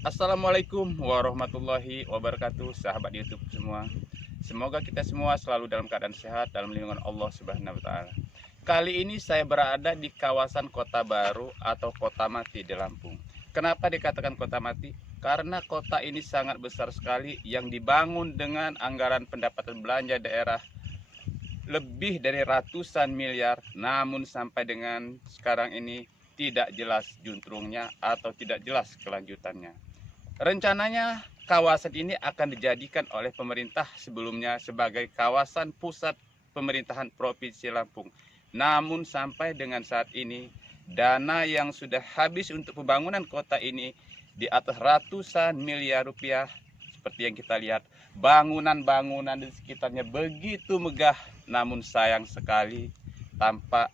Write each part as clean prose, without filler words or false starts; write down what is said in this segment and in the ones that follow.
Assalamualaikum warahmatullahi wabarakatuh, sahabat YouTube semua. Semoga kita semua selalu dalam keadaan sehat dalam lindungan Allah Subhanahu wa taala. Kali ini saya berada di kawasan Kota Baru atau Kota Mati di Lampung. Kenapa dikatakan Kota Mati? Karena kota ini sangat besar sekali yang dibangun dengan anggaran pendapatan belanja daerah lebih dari ratusan miliar, namun sampai dengan sekarang ini tidak jelas juntrungnya atau tidak jelas kelanjutannya. Rencananya kawasan ini akan dijadikan oleh pemerintah sebelumnya sebagai kawasan pusat pemerintahan Provinsi Lampung. Namun sampai dengan saat ini dana yang sudah habis untuk pembangunan kota ini di atas ratusan miliar rupiah. Seperti yang kita lihat, bangunan-bangunan di sekitarnya begitu megah, namun sayang sekali tampak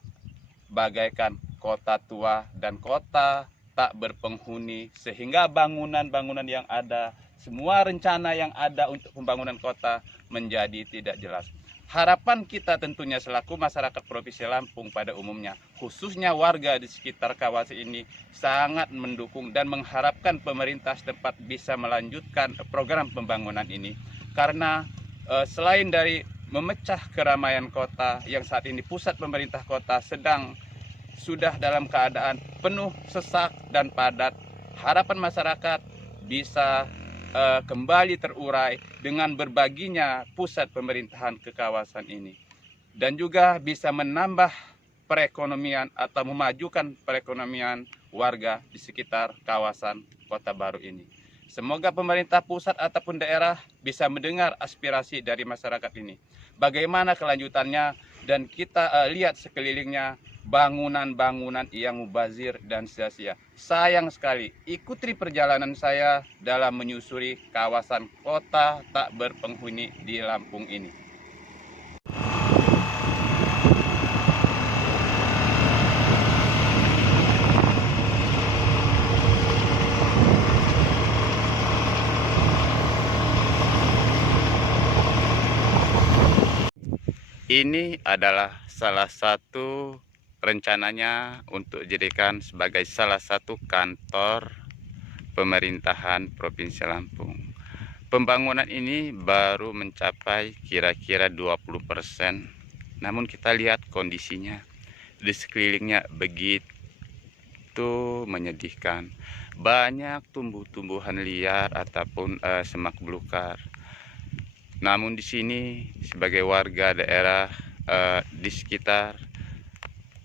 bagaikan kota tua dan kota tak berpenghuni, sehingga bangunan-bangunan yang ada, semua rencana yang ada untuk pembangunan kota menjadi tidak jelas. Harapan kita tentunya selaku masyarakat Provinsi Lampung pada umumnya, khususnya warga di sekitar kawasan ini, sangat mendukung dan mengharapkan pemerintah setempat bisa melanjutkan program pembangunan ini. Karena selain dari memecah keramaian kota yang saat ini pusat pemerintah kota sudah dalam keadaan penuh sesak dan padat, harapan masyarakat bisa kembali terurai dengan berbaginya pusat pemerintahan ke kawasan ini, dan juga bisa menambah perekonomian atau memajukan perekonomian warga di sekitar kawasan Kota Baru ini. Semoga pemerintah pusat ataupun daerah bisa mendengar aspirasi dari masyarakat ini. Bagaimana kelanjutannya, dan kita lihat sekelilingnya bangunan-bangunan yang mubazir dan sia-sia. Sayang sekali, ikuti perjalanan saya dalam menyusuri kawasan kota tak berpenghuni di Lampung ini. Ini adalah salah satu rencananya untuk dijadikan sebagai salah satu kantor pemerintahan Provinsi Lampung. Pembangunan ini baru mencapai kira-kira 20%. Namun kita lihat kondisinya di sekelilingnya begitu menyedihkan. Banyak tumbuh-tumbuhan liar ataupun semak belukar. Namun di sini sebagai warga daerah di sekitar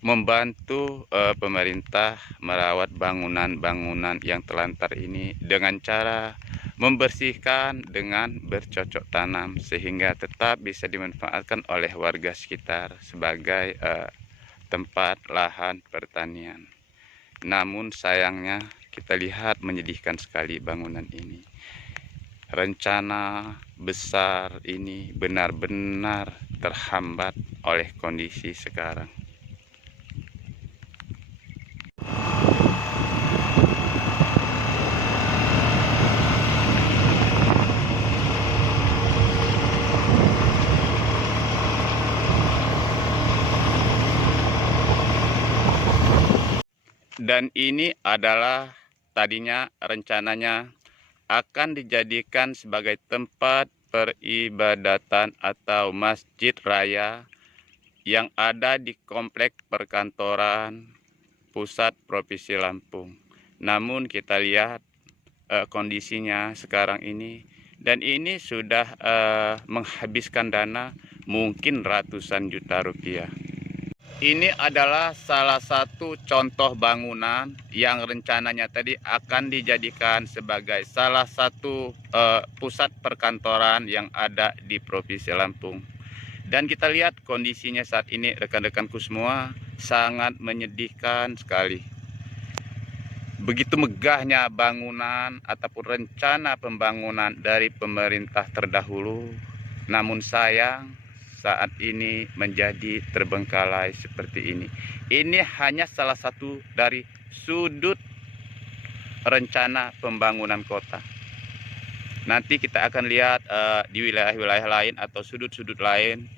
membantu pemerintah merawat bangunan-bangunan yang terlantar ini dengan cara membersihkan dengan bercocok tanam, sehingga tetap bisa dimanfaatkan oleh warga sekitar sebagai tempat lahan pertanian. Namun sayangnya kita lihat menyedihkan sekali bangunan ini. Rencana besar ini benar-benar terhambat oleh kondisi sekarang. Dan ini adalah tadinya rencananya akan dijadikan sebagai tempat peribadatan atau masjid raya yang ada di komplek perkantoran pusat Provinsi Lampung. Namun kita lihat kondisinya sekarang ini, dan ini sudah menghabiskan dana mungkin ratusan juta rupiah. Ini adalah salah satu contoh bangunan yang rencananya tadi akan dijadikan sebagai salah satu pusat perkantoran yang ada di Provinsi Lampung. Dan kita lihat kondisinya saat ini, rekan-rekanku semua, sangat menyedihkan sekali. Begitu megahnya bangunan ataupun rencana pembangunan dari pemerintah terdahulu, namun sayang saat ini menjadi terbengkalai seperti ini. Ini hanya salah satu dari sudut rencana pembangunan kota. Nanti kita akan lihat di wilayah-wilayah lain atau sudut-sudut lain,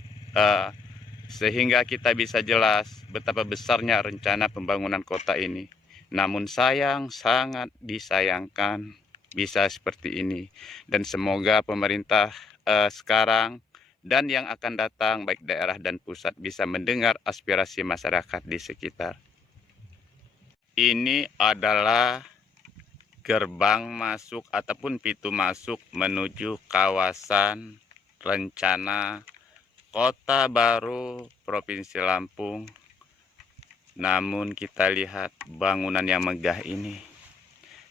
sehingga kita bisa jelas betapa besarnya rencana pembangunan kota ini. Namun sayang, sangat disayangkan, bisa seperti ini. Dan semoga pemerintah sekarang dan yang akan datang, baik daerah dan pusat, bisa mendengar aspirasi masyarakat di sekitar. Ini adalah gerbang masuk ataupun pintu masuk menuju kawasan rencana Kota Baru Provinsi Lampung. Namun kita lihat bangunan yang megah ini,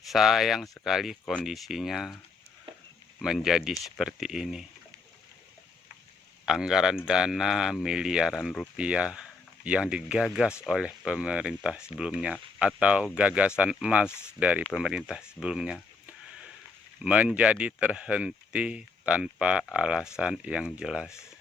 sayang sekali kondisinya menjadi seperti ini. Anggaran dana miliaran rupiah yang digagas oleh pemerintah sebelumnya atau gagasan emas dari pemerintah sebelumnya menjadi terhenti tanpa alasan yang jelas.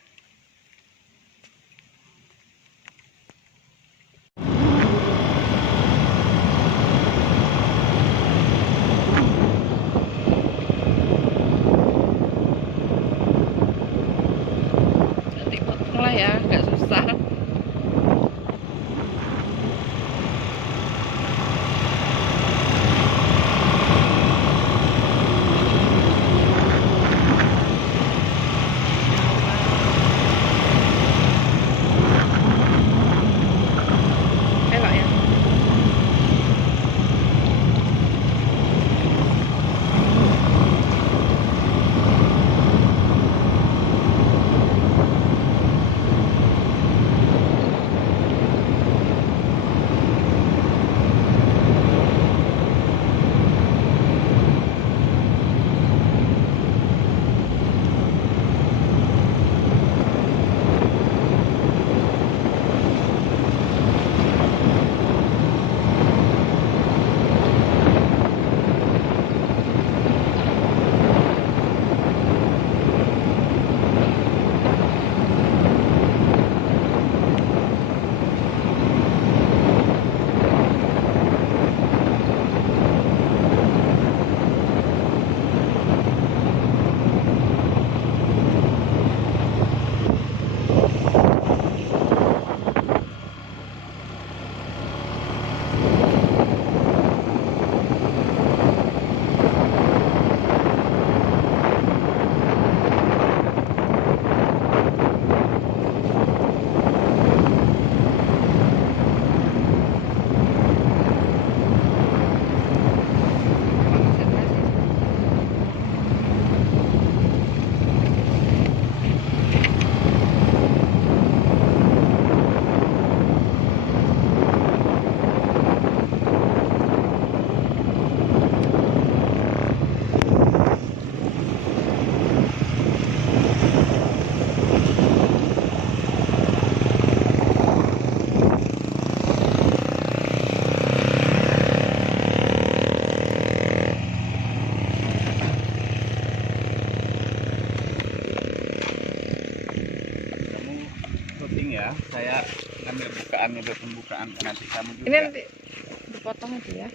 Nanti potong lah ya, nggak susah. Belok ya. Syuting ya, saya ambil bukaannya buat pembukaan, nanti kamu juga. Ini nanti dipotong aja ya.